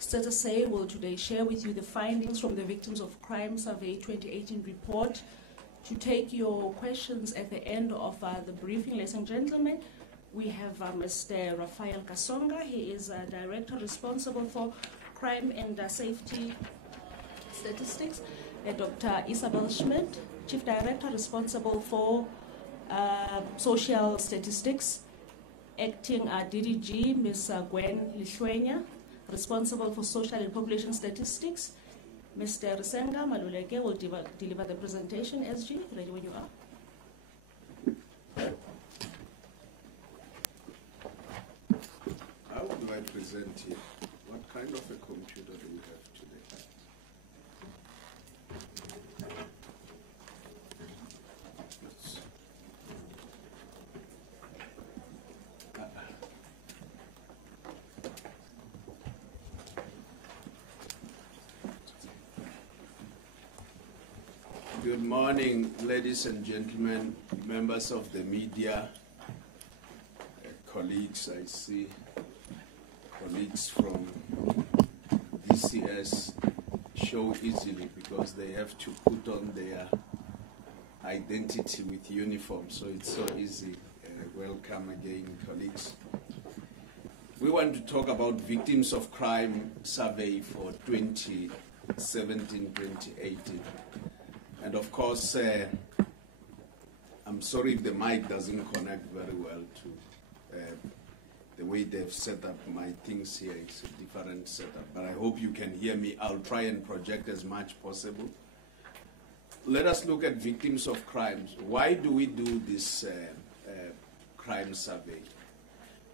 Status A will today share with you the findings from the Victims of Crime Survey 2018 report. To take your questions at the end of the briefing, ladies and gentlemen, we have Mr. Raphael Kasonga. He is Director responsible for Crime and Safety Statistics. Dr. Isabel Schmidt, Chief Director responsible for Social Statistics. Acting DDG, Ms. Gwen Lishwenya, responsible for Social and Population Statistics. Mr. Risenga Maluleke will deliver the presentation. SG, ready when you are. How do I present here? What kind of a computer do we have today? Good morning, ladies and gentlemen, members of the media, colleagues. I see colleagues from DCS show easily because they have to put on their identity with uniform, so it's so easy. Welcome again, colleagues. We want to talk about Victims of Crime Survey for 2017-2018. And of course, I'm sorry if the mic doesn't connect very well to the way they've set up my things here. It's a different setup, but I hope you can hear me. I'll try and project as much possible. Let us look at victims of crimes. Why do we do this crime survey?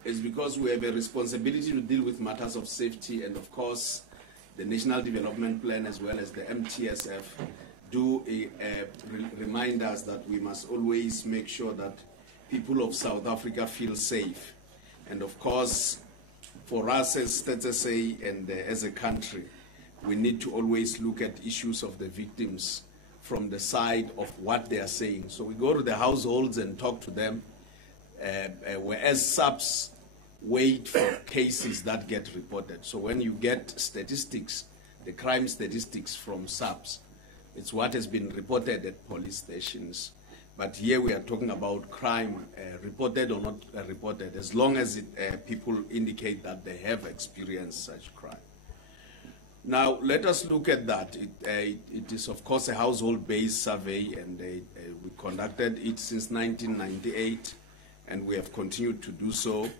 It's because we have a responsibility to deal with matters of safety, and of course, the National Development Plan as well as the MTSF do remind us that we must always make sure that people of South Africa feel safe. And of course, for us as Status A and as a country, we need to always look at issues of the victims from the side of what they are saying. So we go to the households and talk to them, whereas SAPS wait for cases that get reported. So when you get statistics, the crime statistics from SAPS, it's what has been reported at police stations. But here we are talking about crime, reported or not reported, as long as people indicate that they have experienced such crime. Now, let us look at that. It is, of course, a household-based survey, and we conducted it since 1998, and we have continued to do so.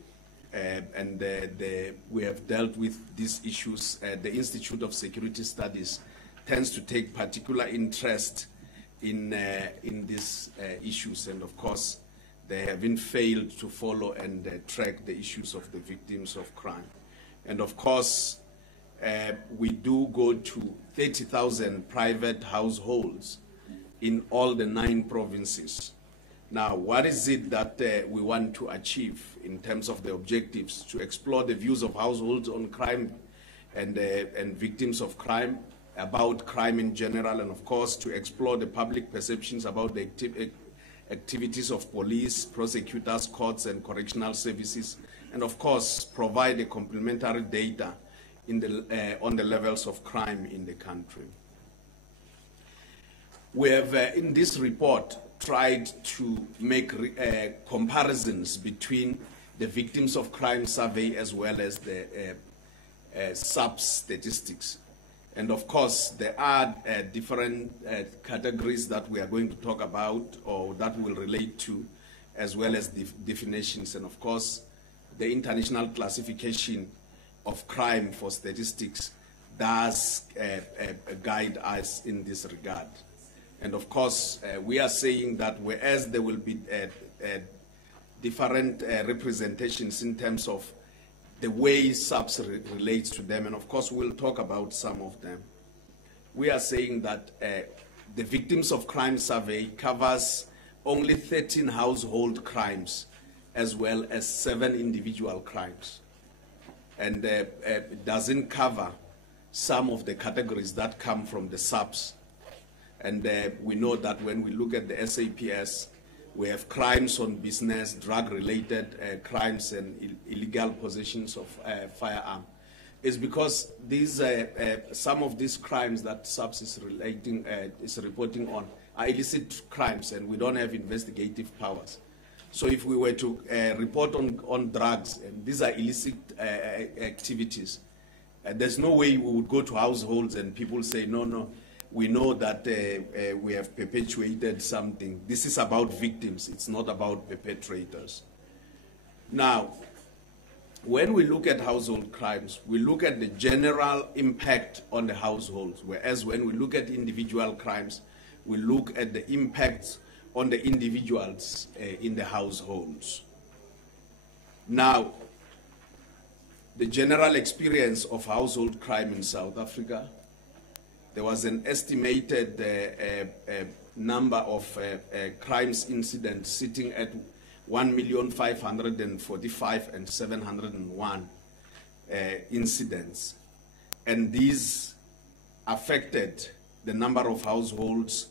We have dealt with these issues. The Institute of Security Studies tends to take particular interest in these issues, and of course they haven't failed to follow and track the issues of the victims of crime. And of course we do go to 30,000 private households in all the 9 provinces. Now, what is it that we want to achieve in terms of the objectives? To explore the views of households on crime and victims of crime, about crime in general, and of course to explore the public perceptions about the activities of police, prosecutors, courts, and correctional services, and of course provide a complementary data on the levels of crime in the country. We have in this report tried to make comparisons between the Victims of Crime Survey as well as the SAPS statistics. And of course, there are different categories that we are going to talk about or that will relate to, as well as definitions. And of course, the International Classification of Crime for Statistics does guide us in this regard. And of course, we are saying that whereas there will be different representations in terms of the way SAPS relates to them, and of course we'll talk about some of them. We are saying that the Victims of Crime Survey covers only 13 household crimes as well as 7 individual crimes. And it doesn't cover some of the categories that come from the SAPS. And we know that when we look at the SAPS, we have crimes on business, drug-related crimes, and illegal possessions of firearm. is because these some of these crimes that SAPS is reporting on are illicit crimes, and we don't have investigative powers. So if we were to report on drugs, and these are illicit activities, there's no way we would go to households and people say, no, we know that we have perpetuated something. This is about victims. It's not about perpetrators. Now, when we look at household crimes, we look at the general impact on the households, whereas when we look at individual crimes, we look at the impacts on the individuals in the households. Now, the general experience of household crime in South Africa, there was an estimated number of crimes incidents sitting at 1,545,701 incidents. And these affected the number of households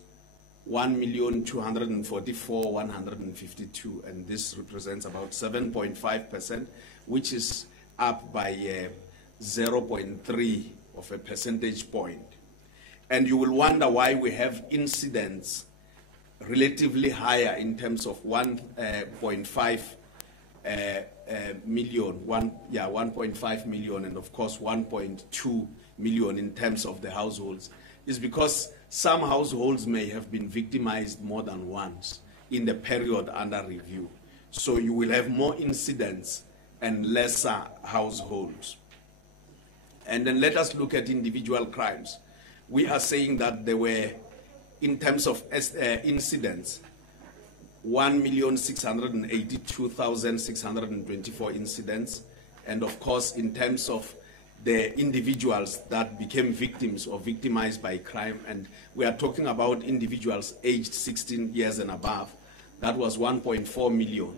1,244,152, and this represents about 7.5%, which is up by 0.3 of a percentage point. And you will wonder why we have incidents relatively higher in terms of 1.5 million, 1.5 million, and of course 1.2 million in terms of the households, is because some households may have been victimized more than once in the period under review. So you will have more incidents and lesser households. And then let us look at individual crimes. We are saying that there were, in terms of incidents, 1,682,624 incidents. And of course, in terms of the individuals that became victims or victimized by crime, and we are talking about individuals aged 16 years and above, that was 1.4 million.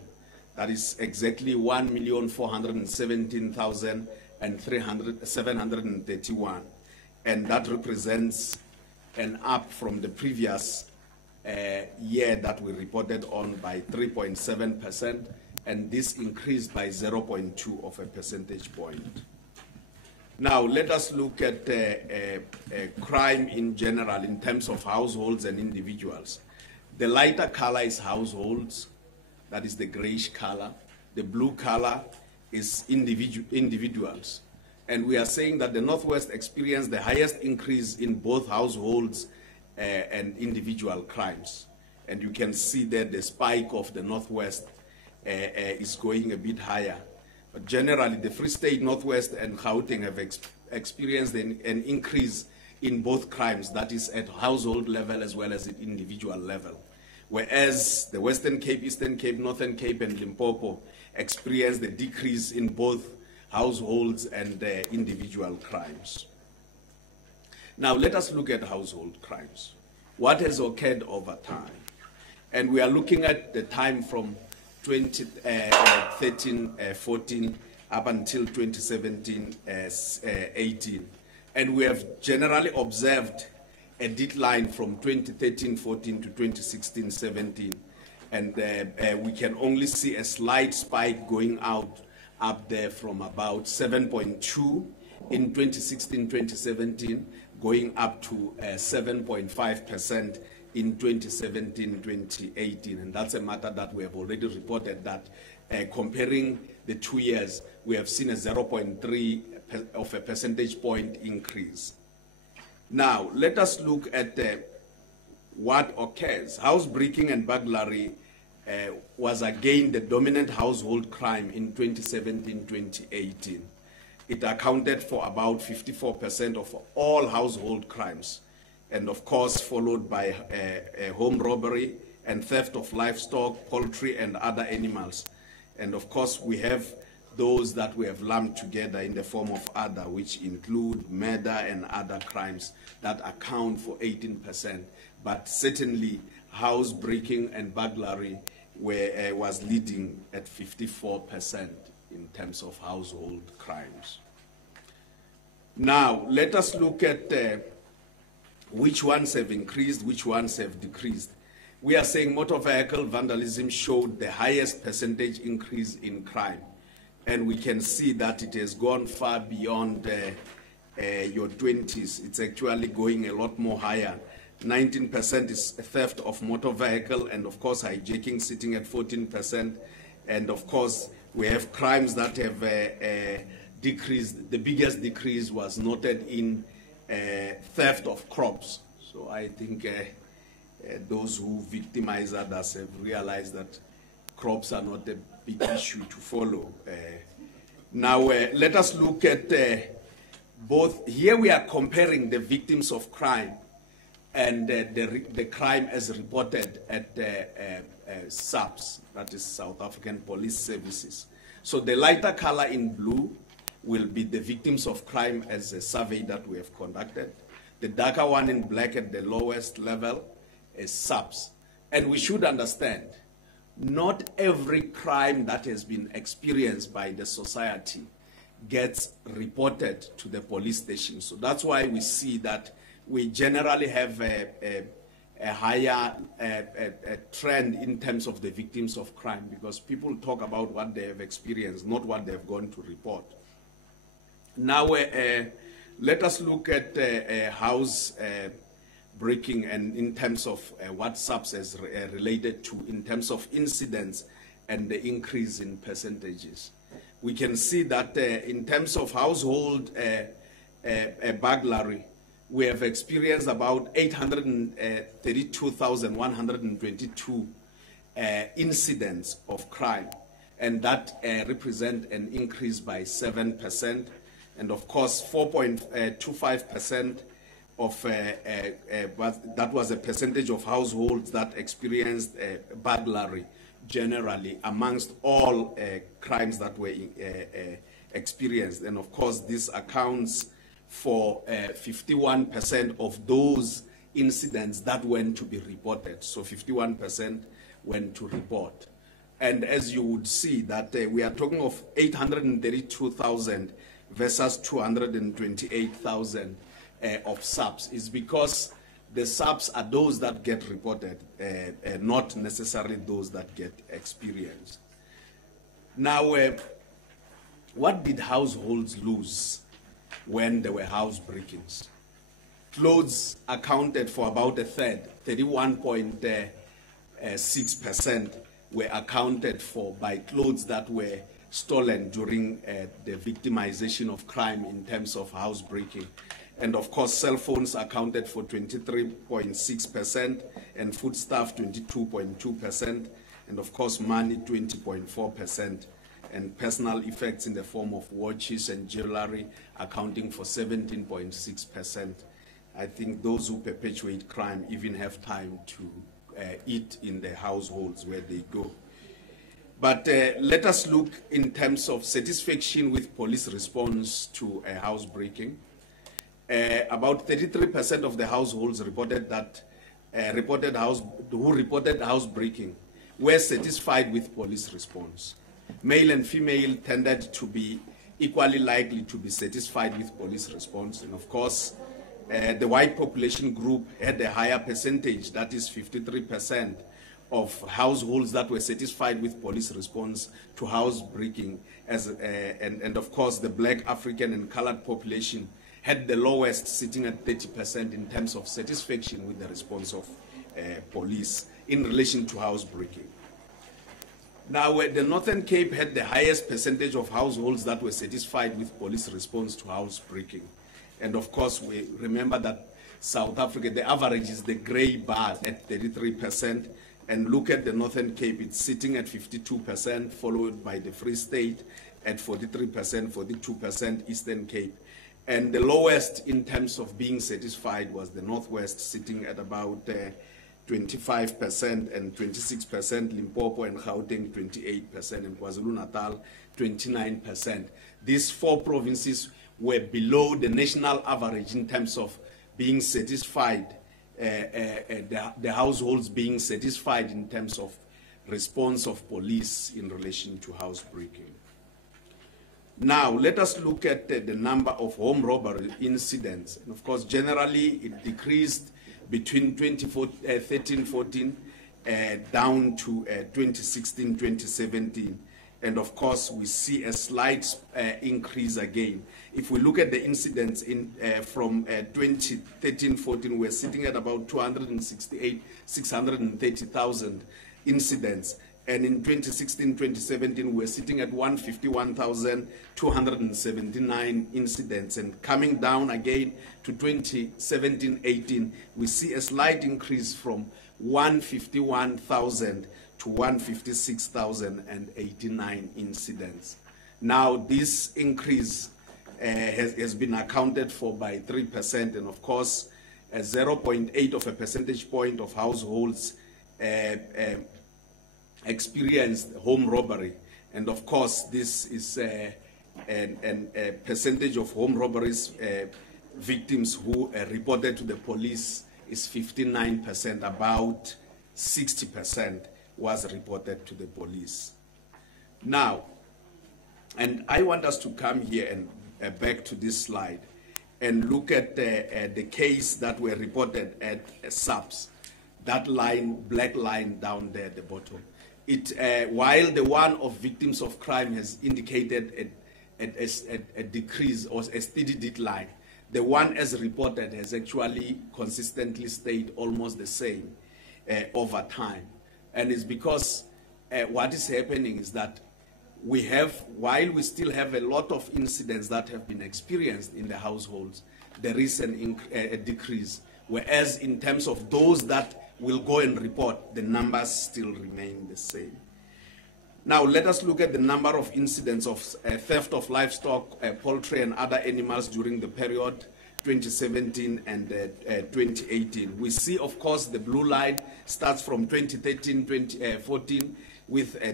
That is exactly 1,417,731. And that represents an up from the previous year that we reported on by 3.7%, and this increased by 0.2 of a percentage point. Now, let us look at crime in general in terms of households and individuals. The lighter color is households, that is the grayish color. The blue color is individuals. And we are saying that the Northwest experienced the highest increase in both households and individual crimes. And you can see that the spike of the Northwest is going a bit higher. But generally, the Free State, Northwest, and Gauteng have experienced an increase in both crimes, that is at household level as well as at individual level. Whereas the Western Cape, Eastern Cape, Northern Cape, and Limpopo experienced a decrease in both households and individual crimes. Now, let us look at household crimes. What has occurred over time? And we are looking at the time from 2013-14 up until 2017-18. And we have generally observed a decline from 2013-14 to 2016-17. And we can only see a slight spike going up there from about 7.2 in 2016-2017, going up to 7.5% in 2017-2018. And that's a matter that we have already reported, that comparing the 2 years, we have seen a 0.3 of a percentage point increase. Now, let us look at what occurs. Housebreaking and burglary was again the dominant household crime in 2017-2018. It accounted for about 54% of all household crimes, and of course followed by home robbery and theft of livestock, poultry, and other animals. And of course we have those that we have lumped together in the form of other, which include murder and other crimes that account for 18%. But certainly housebreaking and burglary was leading at 54% in terms of household crimes. Now, let us look at which ones have increased, which ones have decreased. We are saying motor vehicle vandalism showed the highest percentage increase in crime. and we can see that it has gone far beyond your 20s. It's actually going a lot more higher. 19% is theft of motor vehicle, and of course hijacking sitting at 14%. And of course we have crimes that have decreased. The biggest decrease was noted in theft of crops. So I think those who victimize others have realized that crops are not a big issue to follow. Now let us look at both. Here we are comparing the victims of crime and the crime as reported at SAPS, that is South African Police Services. So the lighter color in blue will be the victims of crime as a survey that we have conducted. The darker one in black at the lowest level is SAPS. And we should understand, not every crime that has been experienced by the society gets reported to the police station. So that's why we see that we generally have a higher trend in terms of the victims of crime, because people talk about what they have experienced, not what they have gone to report. Now, let us look at house breaking, and in terms of what SAPS is related to in terms of incidents and the increase in percentages. We can see that in terms of household burglary, we have experienced about 832,122 incidents of crime, and that represent an increase by 7%. And of course, 4.25% of that was a percentage of households that experienced burglary generally amongst all crimes that were experienced. And of course, this accounts for 51% of those incidents that went to be reported. So 51% went to report. And as you would see that we are talking of 832,000 versus 228,000 of SAPS, is because the SAPS are those that get reported, not necessarily those that get experienced. Now, what did households lose when there were house breakings? Clothes accounted for about a third, 31.6% were accounted for by clothes that were stolen during the victimization of crime in terms of house breaking. And of course, cell phones accounted for 23.6%, and foodstuff 22.2%, and of course, money 20.4%, and personal effects in the form of watches and jewelry accounting for 17.6%. I think those who perpetuate crime even have time to eat in the households where they go. But let us look in terms of satisfaction with police response to a house breaking. About 33% of the households reported that reported house breaking were satisfied with police response. Male and female tended to be equally likely to be satisfied with police response. And of course, the white population group had a higher percentage, that is 53% of households that were satisfied with police response to house breaking, and of course the black, African and colored population had the lowest, sitting at 30% in terms of satisfaction with the response of police in relation to house breaking. Now, the Northern Cape had the highest percentage of households that were satisfied with police response to house breaking. And of course, we remember that South Africa, the average is the gray bar at 33%. And look at the Northern Cape, it's sitting at 52%, followed by the Free State at 43%, 42% Eastern Cape. And the lowest in terms of being satisfied was the Northwest, sitting at about 25% and 26%, Limpopo and Gauteng 28%, and KwaZulu-Natal 29%. These four provinces were below the national average in terms of being satisfied, the households being satisfied in terms of response of police in relation to house breaking. Now, let us look at the number of home robbery incidents. And of course, generally, it decreased between 2013-14 down to 2016-2017. And of course, we see a slight increase again. If we look at the incidents from 2013-14, we're sitting at about 630,000 incidents. And in 2016-2017, we're sitting at 151,279 incidents. And coming down again to 2017-18, we see a slight increase from 151,000 to 156,089 incidents. Now, this increase has been accounted for by 3%, and of course, 0.8 of a percentage point of households experienced home robbery. And of course, this is a percentage of home robberies victims who reported to the police is 59%, about 60% was reported to the police. Now, and I want us to come here and back to this slide and look at the case that were reported at SAPS, that line, black line down there at the bottom. While the one of victims of crime has indicated a decrease or a steady decline, the one as reported has actually consistently stayed almost the same over time. And it's because what is happening is that while we still have a lot of incidents that have been experienced in the households, there is a decrease. Whereas in terms of those that will go and report, the numbers still remain the same. Now, let us look at the number of incidents of theft of livestock, poultry, and other animals during the period 2017 and 2018. We see, of course, the blue line starts from 2013-2014 with a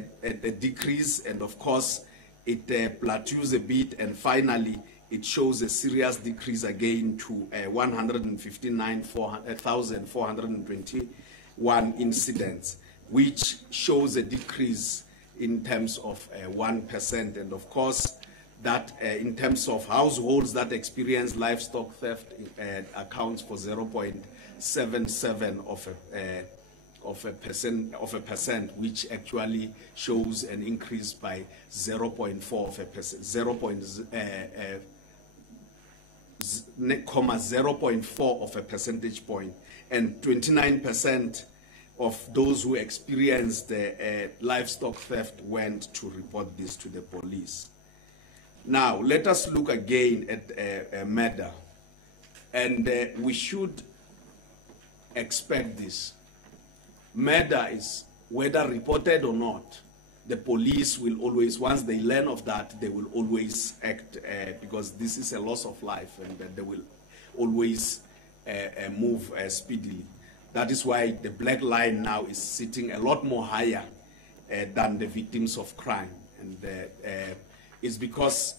decrease, and of course, it plateaus a bit, and finally, it shows a serious decrease again to 159,421 incidents, which shows a decrease in terms of 1%. And of course, that in terms of households that experience livestock theft accounts for 0.77 of a percent, which actually shows an increase by 0.4 of a percent, 0.4 of a percentage point, and 29% of those who experienced livestock theft went to report this to the police. Now, let us look again at murder, and we should expect this. Murder is, whether reported or not, the police will always, once they learn of that, they will always act because this is a loss of life, and they will always move speedily. That is why the black line now is sitting a lot more higher than the victims of crime. And it's because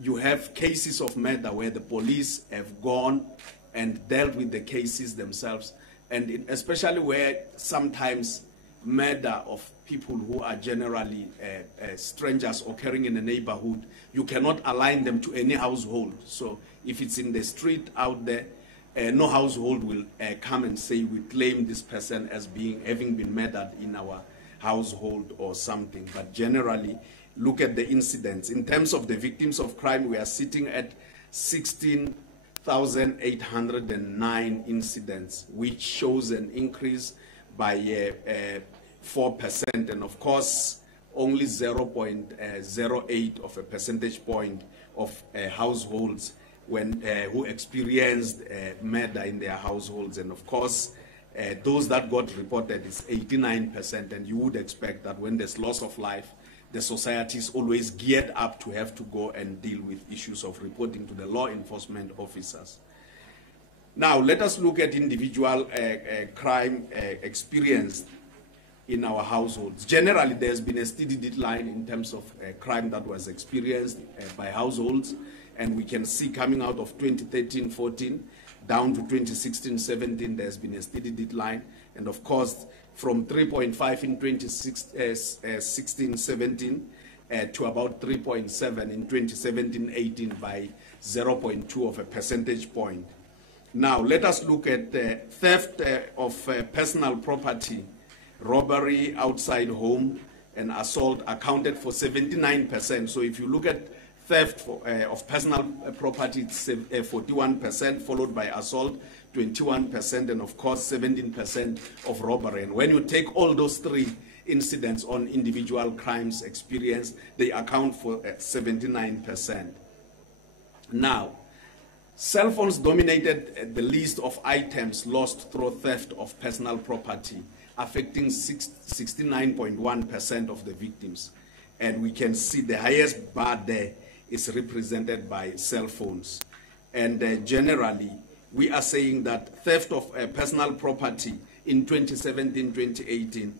you have cases of murder where the police have gone and dealt with the cases themselves, and especially where sometimes murder of people who are generally strangers occurring in a neighborhood, you cannot align them to any household. So if it's in the street out there, no household will come and say, we claim this person as having been murdered in our household or something. But generally, look at the incidents. In terms of the victims of crime, we are sitting at 16,809 incidents, which shows an increase by 4%, and of course, only 0.08 of a percentage point of households who experienced murder in their households. And of course, those that got reported is 89%, and you would expect that when there's loss of life, the society is always geared up to have to go and deal with issues of reporting to the law enforcement officers. Now, let us look at individual crime experienced in our households. Generally, there's been a steady decline in terms of crime that was experienced by households, and we can see coming out of 2013-14 down to 2016-17, there's been a steady decline, and of course, from 3.5 in 2016-17 to about 3.7 in 2017-18 by 0.2 of a percentage point. Now, let us look at theft of personal property, robbery outside home, and assault accounted for 79%. So if you look at theft of personal property, it's 41%, followed by assault, 21%, and of course 17% of robbery. And when you take all those three incidents on individual crimes experience, they account for 79%. Now, cell phones dominated the list of items lost through theft of personal property, affecting 69.1% of the victims. And we can see the highest bar there is represented by cell phones. And generally, we are saying that theft of personal property in 2017-2018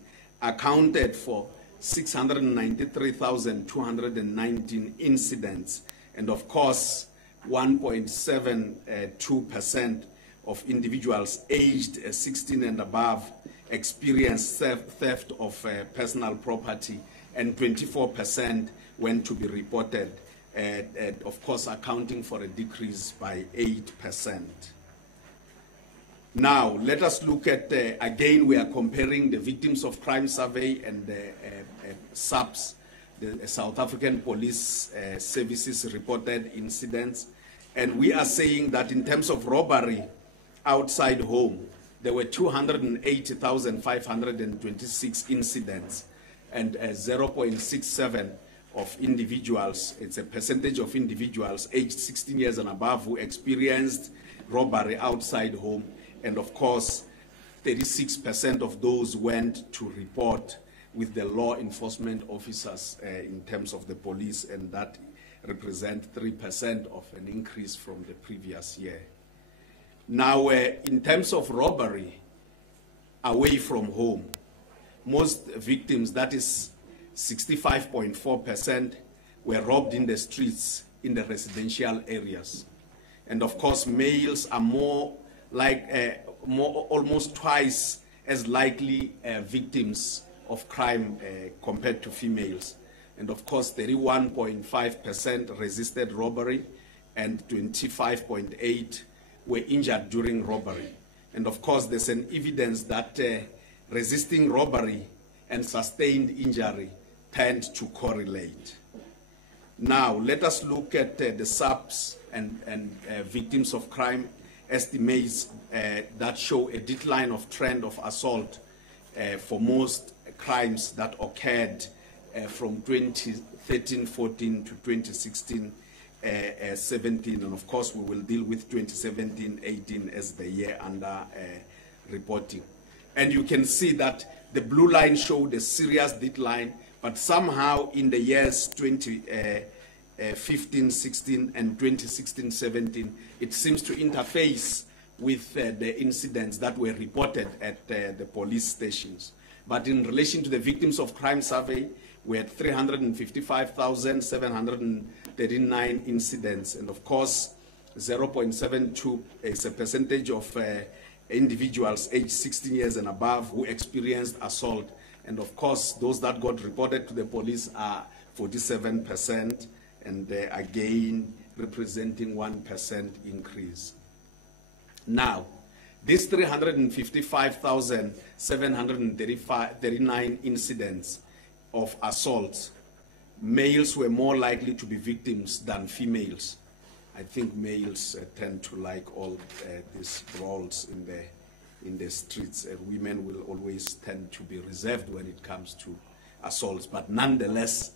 accounted for 693,219 incidents. And of course, 1.72% of individuals aged 16 and above experienced theft of personal property, and 24% went to be reported, of course accounting for a decrease by 8%. Now, let us look at, again, we are comparing the Victims of Crime Survey and the SAPS, the South African Police Services reported incidents. And we are saying that in terms of robbery outside home, there were 280,526 incidents, and 0.67 of individuals, it's a percentage of individuals aged 16 years and above who experienced robbery outside home. And of course, 36% of those went to report with the law enforcement officers in terms of the police, and that represents 3% of an increase from the previous year. Now, in terms of robbery away from home, most victims, that is 65.4%, were robbed in the streets in the residential areas. And of course, males are almost twice as likely victims of crime compared to females. And of course, 31.5% resisted robbery, and 25.8% were injured during robbery. And of course, there's an evidence that resisting robbery and sustained injury tend to correlate. Now, let us look at the SAPS and victims of crime estimates that show a decline of trend of assault for most crimes that occurred from 2013-14 to 2016-17, and of course we will deal with 2017-18 as the year under reporting. And you can see that the blue line showed a serious decline, but somehow in the years 2015-16 and 2016-17, it seems to interface with the incidents that were reported at the police stations. But in relation to the Victims of Crime Survey, we had 355,739 incidents, and of course 0.72 is a percentage of individuals aged 16 years and above who experienced assault. And of course, those that got reported to the police are 47%, and again representing 1% increase. Now, these 355,739 incidents of assaults, males were more likely to be victims than females. I think males tend to like all these brawls in the streets. Women will always tend to be reserved when it comes to assaults. But nonetheless,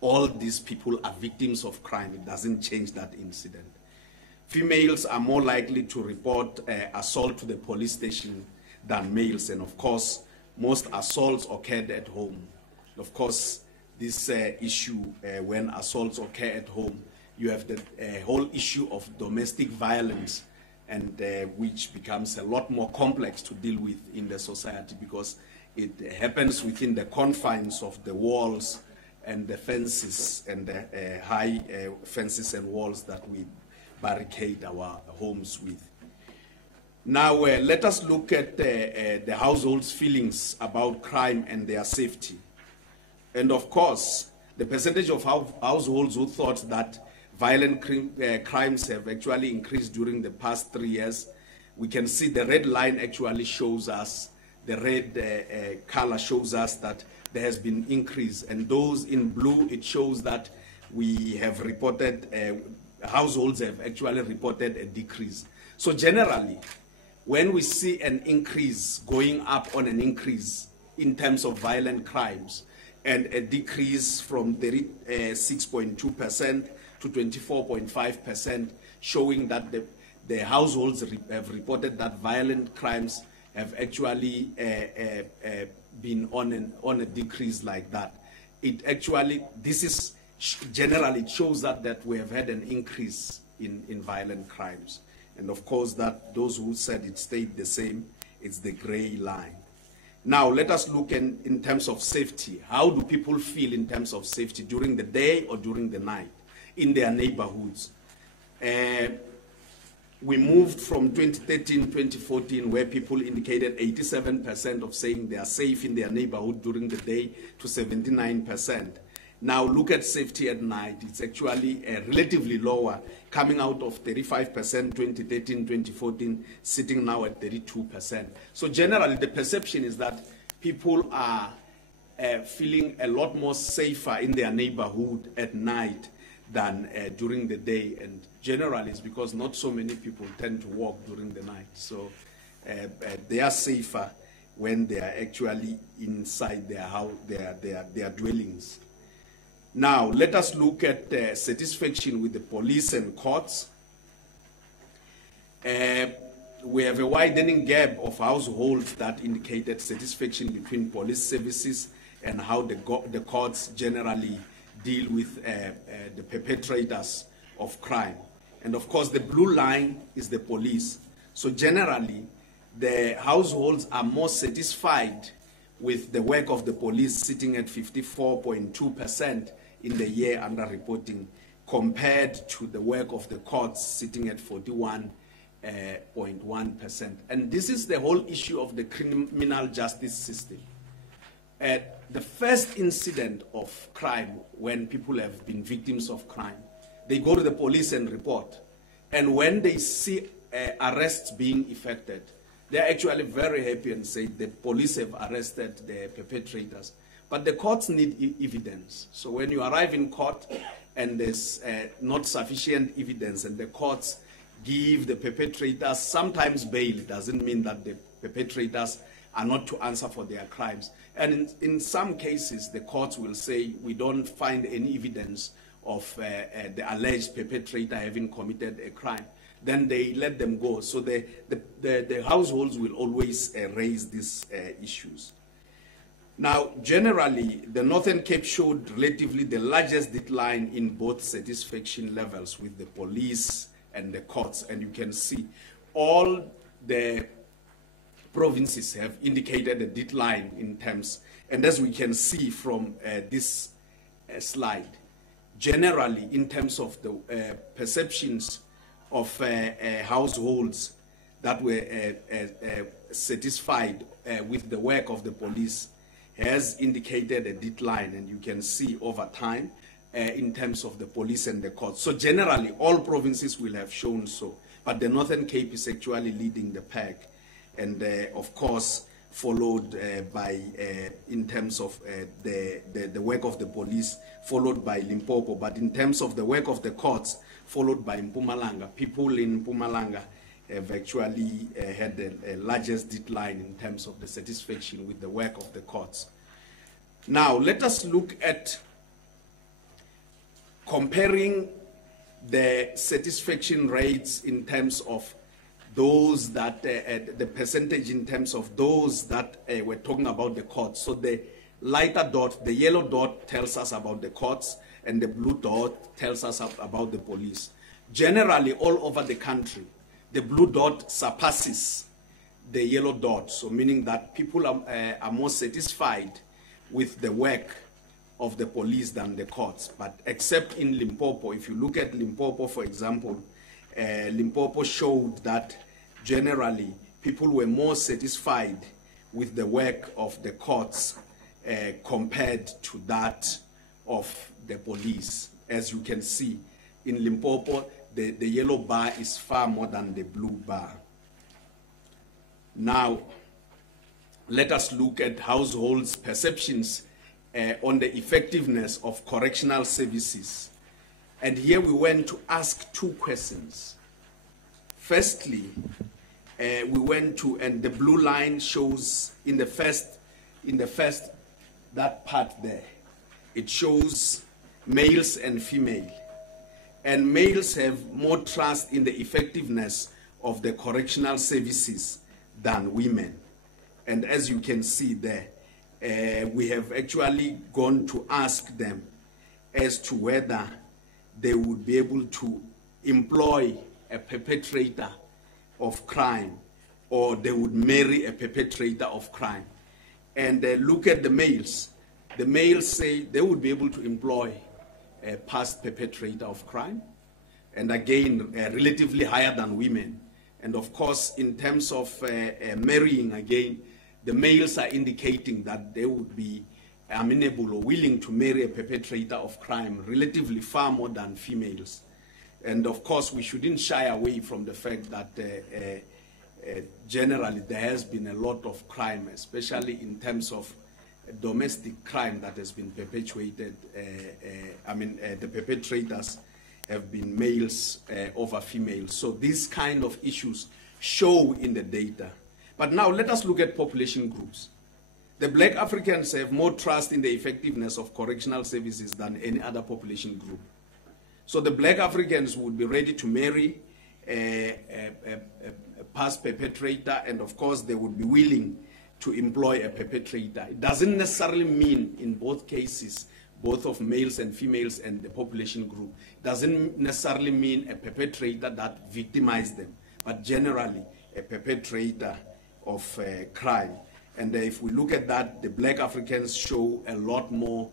all these people are victims of crime. It doesn't change that incident. Females are more likely to report assault to the police station than males. And of course, most assaults occurred at home. Of course, this issue, when assaults occur at home, you have the whole issue of domestic violence, and which becomes a lot more complex to deal with in the society because it happens within the confines of the walls and the fences and the high fences and walls that we barricade our homes with. Now, let us look at the household's feelings about crime and their safety. And of course, the percentage of households who thought that violent crimes have actually increased during the past 3 years, we can see the red line actually shows us the red color shows us that there has been increase, and those in blue, it shows that we have reported, households have actually reported a decrease. So generally, when we see an increase going up on an increase in terms of violent crimes, and a decrease from 36.2% to 24.5%, showing that the households have reported that violent crimes have actually been on a decrease like that. It actually, this is generally, it shows that we have had an increase in violent crimes. And of course, that those who said it stayed the same, it's the gray line. Now, let us look in terms of safety. How do people feel in terms of safety during the day or during the night in their neighborhoods? We moved from 2013, 2014, where people indicated 87% of saying they are safe in their neighborhood during the day, to 79%. Now look at safety at night. It's actually relatively lower, coming out of 35% 2013, 2014, sitting now at 32%. So generally the perception is that people are feeling a lot more safer in their neighborhood at night than during the day. And generally it's because not so many people tend to walk during the night. So they are safer when they are actually inside their house, their dwellings. Now, let us look at satisfaction with the police and courts. We have a widening gap of households that indicated satisfaction between police services and how the courts generally deal with the perpetrators of crime. And of course, the blue line is the police. So generally, the households are more satisfied with the work of the police, sitting at 54.2% in the year under reporting, compared to the work of the courts, sitting at 41.1%. And this is the whole issue of the criminal justice system. The first incident of crime, when people have been victims of crime, they go to the police and report. And when they see arrests being effected, they're actually very happy and say the police have arrested the perpetrators. But the courts need evidence. So when you arrive in court and there's not sufficient evidence, and the courts give the perpetrators sometimes bail, it doesn't mean that the perpetrators are not to answer for their crimes. And in some cases, the courts will say, we don't find any evidence of the alleged perpetrator having committed a crime. Then they let them go. So the households will always raise these issues. Now, generally, the Northern Cape showed relatively the largest decline in both satisfaction levels with the police and the courts. And you can see all the provinces have indicated a decline in terms. And as we can see from this slide, generally, in terms of the perceptions of households that were satisfied with the work of the police, has indicated a decline, and you can see over time in terms of the police and the courts. So generally, all provinces will have shown so, but the Northern Cape is actually leading the pack, and of course, followed by, in terms of the work of the police, followed by Limpopo, but in terms of the work of the courts, followed by Mpumalanga. People in Mpumalanga have actually had the largest decline in terms of the satisfaction with the work of the courts. Now, let us look at comparing the satisfaction rates in terms of those that, the percentage in terms of those that we're talking about the courts. So the lighter dot, the yellow dot tells us about the courts, and the blue dot tells us about the police. Generally, all over the country, the blue dot surpasses the yellow dot, so meaning that people are more satisfied with the work of the police than the courts. But except in Limpopo, if you look at Limpopo, for example, Limpopo showed that generally people were more satisfied with the work of the courts compared to that of the police. As you can see, in Limpopo, the yellow bar is far more than the blue bar. Now, let us look at households' perceptions on the effectiveness of correctional services. And here we went to ask two questions. Firstly, we went to, and the blue line shows in the first, that part there, it shows males and female. And males have more trust in the effectiveness of the correctional services than women. And as you can see there, we have actually gone to ask them as to whether they would be able to employ a perpetrator of crime or they would marry a perpetrator of crime. And look at the males. The males say they would be able to employ a past perpetrator of crime, and again, relatively higher than women. And of course, in terms of marrying, again, the males are indicating that they would be amenable or willing to marry a perpetrator of crime relatively far more than females. And of course, we shouldn't shy away from the fact that generally there has been a lot of crime, especially in terms of domestic crime that has been perpetuated. The perpetrators have been males over females. So these kind of issues show in the data. But now let us look at population groups. The Black Africans have more trust in the effectiveness of correctional services than any other population group. So the Black Africans would be ready to marry a past perpetrator, and of course they would be willing to employ a perpetrator. It doesn't necessarily mean in both cases, both of males and females and the population group, doesn't necessarily mean a perpetrator that victimized them, but generally a perpetrator of crime. And if we look at that, the Black Africans show a lot more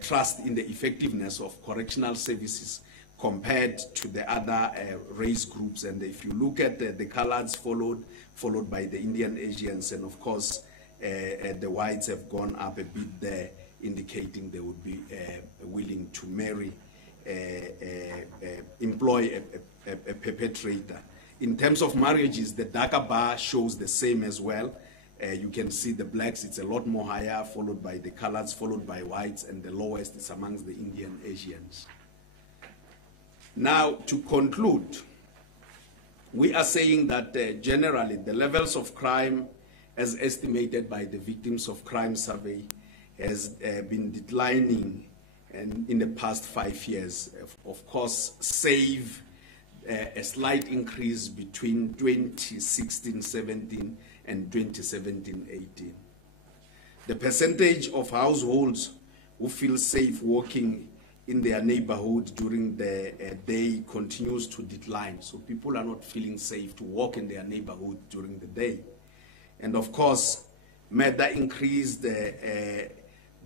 trust in the effectiveness of correctional services compared to the other race groups. And if you look at the coloreds followed by the Indian Asians, and of course the whites have gone up a bit there, indicating they would be willing to marry, employ a perpetrator. In terms of marriages, the darker bar shows the same as well. You can see the blacks, it's a lot more higher, followed by the coloreds, followed by whites, and the lowest is amongst the Indian Asians. Now, to conclude, we are saying that generally the levels of crime as estimated by the Victims of Crime Survey has been declining in the past 5 years. Of course, save a slight increase between 2016-17 and 2017-18. The percentage of households who feel safe walking in their neighborhood during the day continues to decline. So people are not feeling safe to walk in their neighborhood during the day. And of course, murder increased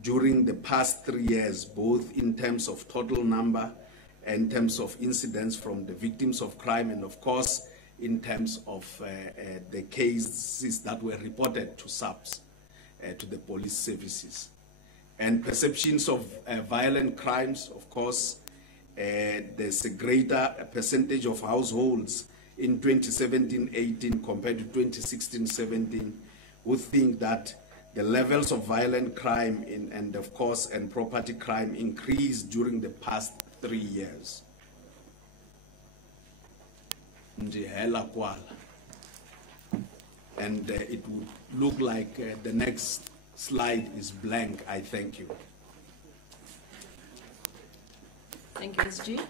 during the past 3 years, both in terms of total number, in terms of incidents from the victims of crime, and of course, in terms of the cases that were reported to SAPS, to the police services. And perceptions of violent crimes, of course, there's a greater percentage of households in 2017-18 compared to 2016-17 who think that the levels of violent crime and of course and property crime increased during the past 3 years. And it would look like the next slide is blank. I thank you. Thank you, SG.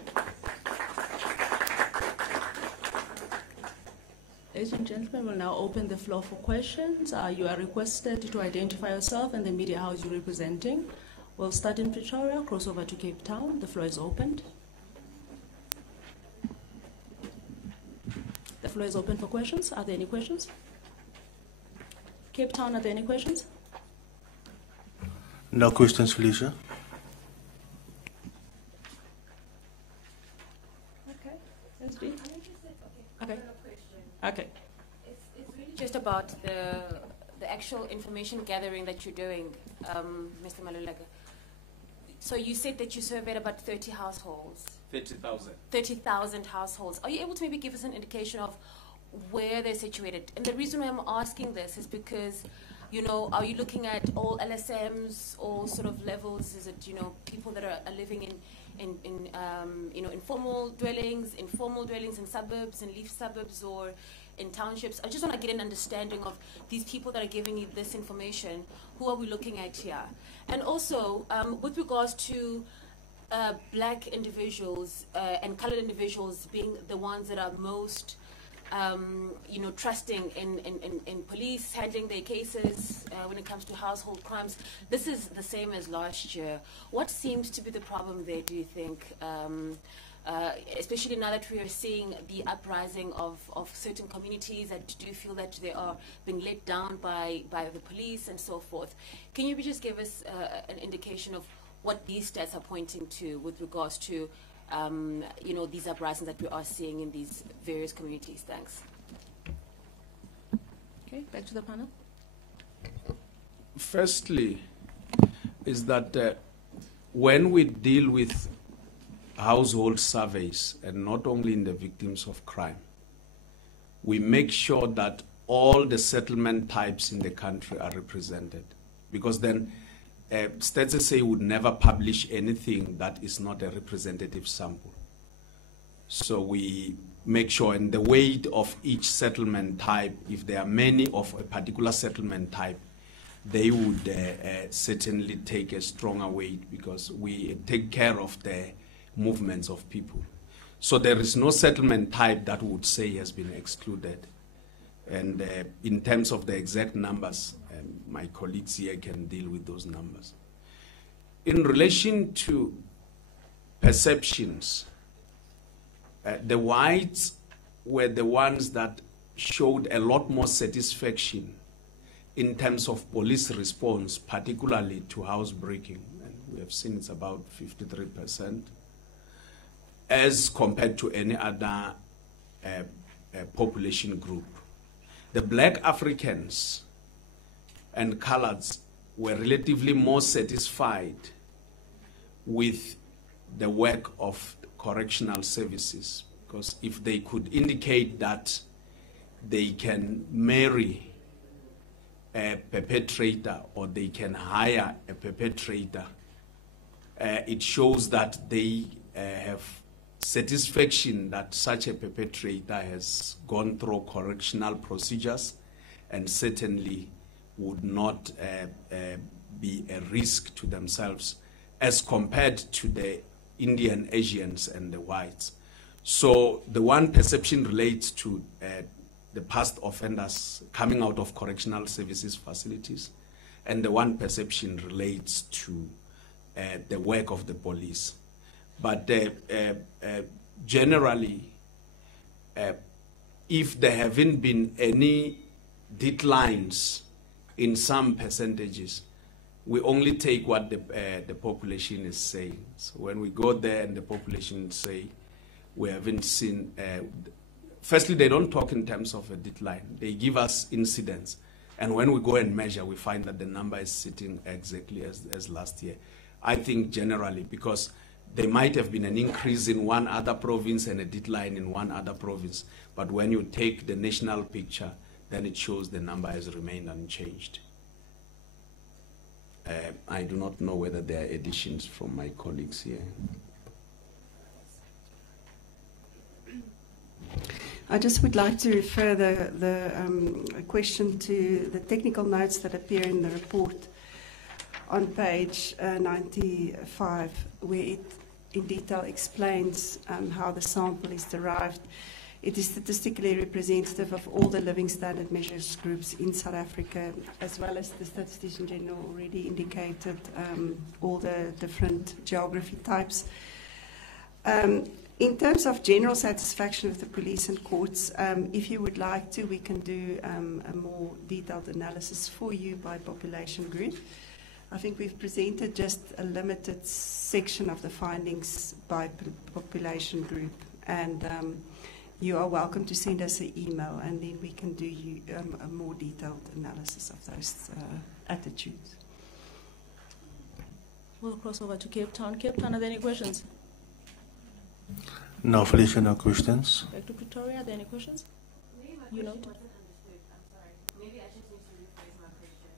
Ladies and gentlemen, we'll now open the floor for questions. You are requested to identify yourself and the media house you're representing. We'll start in Pretoria, cross over to Cape Town. The floor is opened. The floor is open for questions. Are there any questions? Cape Town, are there any questions? No questions, Felicia. Okay. SG? Okay. Okay. It's really just about the actual information gathering that you're doing, Mr. Maluleka. So you said that you surveyed about 30 households. 30,000. 30,000 households. Are you able to maybe give us an indication of where they're situated? And the reason why I'm asking this is because You know, are you looking at all LSMs, all sort of levels? Is it, you know, people that are living in you know, informal dwellings in suburbs, in leaf suburbs, or in townships? I just want to get an understanding of these people that are giving you this information. Who are we looking at here? And also, with regards to black individuals and colored individuals being the ones that are most you know, trusting in police handling their cases when it comes to household crimes. This is the same as last year. What seems to be the problem there, do you think? Especially now that we are seeing the uprising of certain communities that do feel that they are being let down by the police and so forth. Can you just give us an indication of what these stats are pointing to with regards to you know, these uprisings that we are seeing in these various communities? Thanks. Okay, back to the panel. Firstly, is that when we deal with household surveys, and not only in the victims of crime, we make sure that all the settlement types in the country are represented. Because then Stats SA would never publish anything that is not a representative sample. So we make sure, in the weight of each settlement type, if there are many of a particular settlement type, they would certainly take a stronger weight, because we take care of the movements of people. So there is no settlement type that would say has been excluded. And in terms of the exact numbers, my colleagues here can deal with those numbers. In relation to perceptions, the whites were the ones that showed a lot more satisfaction in terms of police response, particularly to housebreaking. And we have seen it's about 53%, as compared to any other population group. The black Africans and coloreds were relatively more satisfied with the work of correctional services, because if they could indicate that they can marry a perpetrator or they can hire a perpetrator, it shows that they have satisfaction that such a perpetrator has gone through correctional procedures and certainly would not be a risk to themselves as compared to the Indian Asians and the whites. So the one perception relates to the past offenders coming out of correctional services facilities, and the one perception relates to the work of the police. But generally, if there haven't been any declines in some percentages, we only take what the population is saying. So when we go there and the population say, we haven't seen, firstly, they don't talk in terms of a decline. They give us incidents. And when we go and measure, we find that the number is sitting exactly as last year. I think generally, because there might have been an increase in one other province and a decline in one other province. But when you take the national picture, then it shows the number has remained unchanged. I do not know whether there are additions from my colleagues here. I just would like to refer the question to the technical notes that appear in the report on page 95, where it in detail explains how the sample is derived. It is statistically representative of all the living standard measures groups in South Africa, as well as the Statistician General already indicated all the different geography types. In terms of general satisfaction with the police and courts, if you would like to, we can do a more detailed analysis for you by population group. I think we've presented just a limited section of the findings by population group, and you are welcome to send us an email, and then we can do a more detailed analysis of those attitudes. We'll cross over to Cape Town. Cape Town, are there any questions? No, Felicia, no questions. Back to Pretoria, are there any questions? Maybe my question wasn't understood. I'm sorry. Maybe I just need to rephrase my question.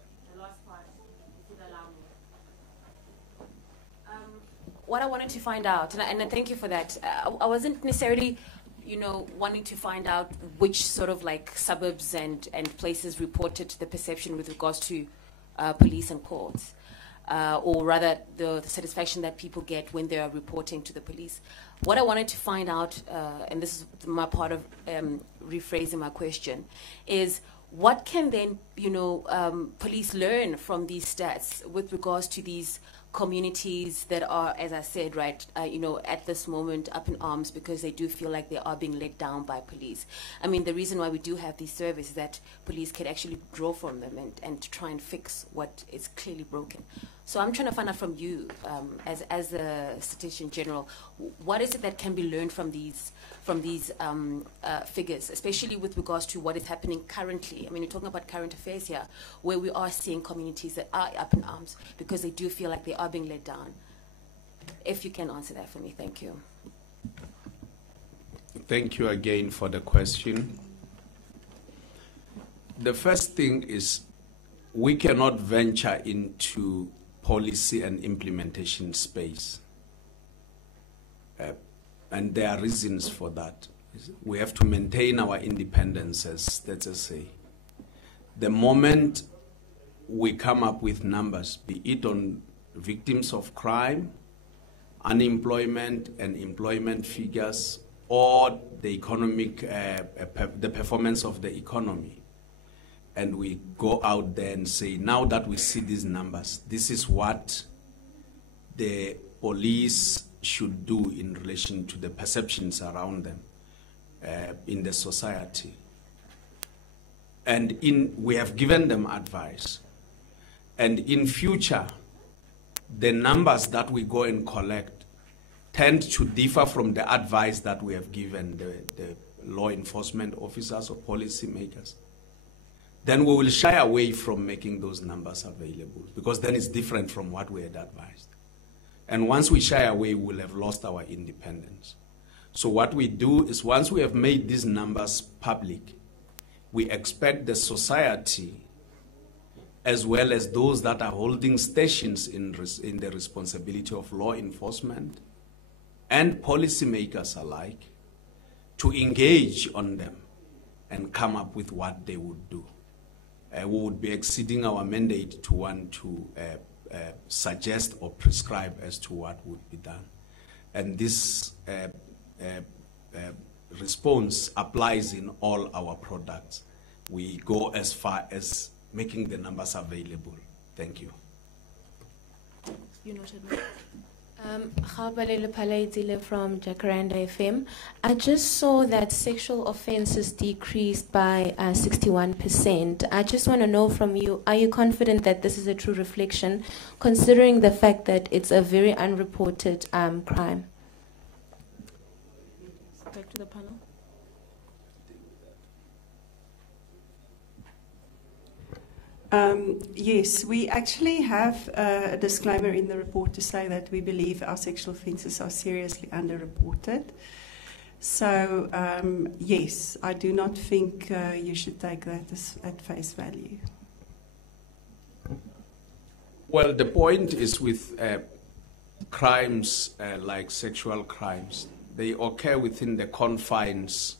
what I wanted to find out, and I thank you for that, I wasn't necessarily, wanting to find out which sort of like suburbs and places reported the perception with regards to police and courts, or rather the satisfaction that people get when they are reporting to the police. What I wanted to find out, and this is my part of rephrasing my question, is what can then, police learn from these stats with regards to these communities that are, as I said, right, at this moment up in arms because they do feel like they are being let down by police. I mean, the reason why we do have these surveys is that police can actually draw from them and to try and fix what is clearly broken. So I'm trying to find out from you, as a statistician general, what is it that can be learned from these figures, especially with regards to what is happening currently? I mean, you're talking about current affairs here, where we are seeing communities that are up in arms because they do feel like they are being let down. If you can answer that for me, thank you. Thank you again for the question. The first thing is we cannot venture into policy and implementation space. And there are reasons for that. We have to maintain our independence, as let's just say. The moment we come up with numbers, be it on victims of crime, unemployment and employment figures, or the economic, the performance of the economy, and we go out there and say, now that we see these numbers, this is what the police should do in relation to the perceptions around them in the society. And we have given them advice. And in future, the numbers that we go and collect tend to differ from the advice that we have given the law enforcement officers or policymakers. Then we will shy away from making those numbers available, because then it's different from what we had advised. And once we shy away, we'll have lost our independence. So what we do is, once we have made these numbers public, we expect the society, as well as those that are holding stations in the responsibility of law enforcement and policymakers alike, to engage on them and come up with what they would do. We would be exceeding our mandate to want to suggest or prescribe as to what would be done. And this response applies in all our products. We go as far as making the numbers available. Thank you. You noted. Khabalele Palaidile from Jacaranda FM. I just saw that sexual offenses decreased by 61%. I just want to know from you, are you confident that this is a true reflection, considering the fact that it's a very unreported crime? Back to the panel. Yes, we actually have a disclaimer in the report to say that we believe our sexual offences are seriously underreported. So, yes, I do not think you should take that at face value. Well, the point is with crimes like sexual crimes, they occur within the confines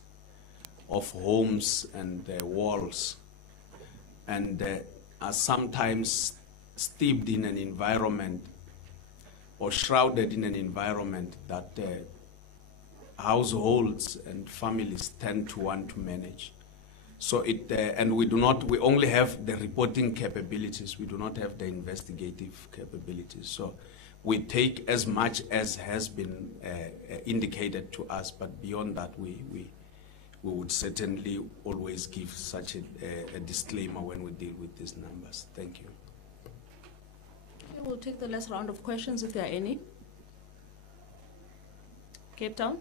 of homes and walls, and are sometimes steeped in an environment or shrouded in an environment that households and families tend to want to manage. So and we only have the reporting capabilities. We do not have the investigative capabilities. So we take as much as has been indicated to us, but beyond that, we would certainly always give such a disclaimer when we deal with these numbers. Thank you. Okay, we'll take the last round of questions if there are any. Cape Town?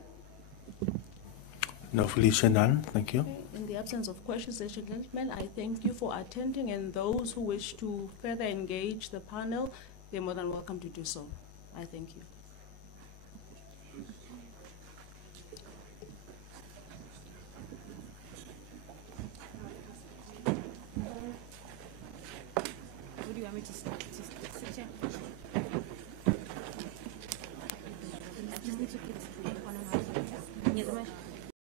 No, Felicia, none. Thank you. Okay. In the absence of questions, ladies and gentlemen, I thank you for attending, and those who wish to further engage the panel, they're more than welcome to do so. I thank you. Who do you want me to start?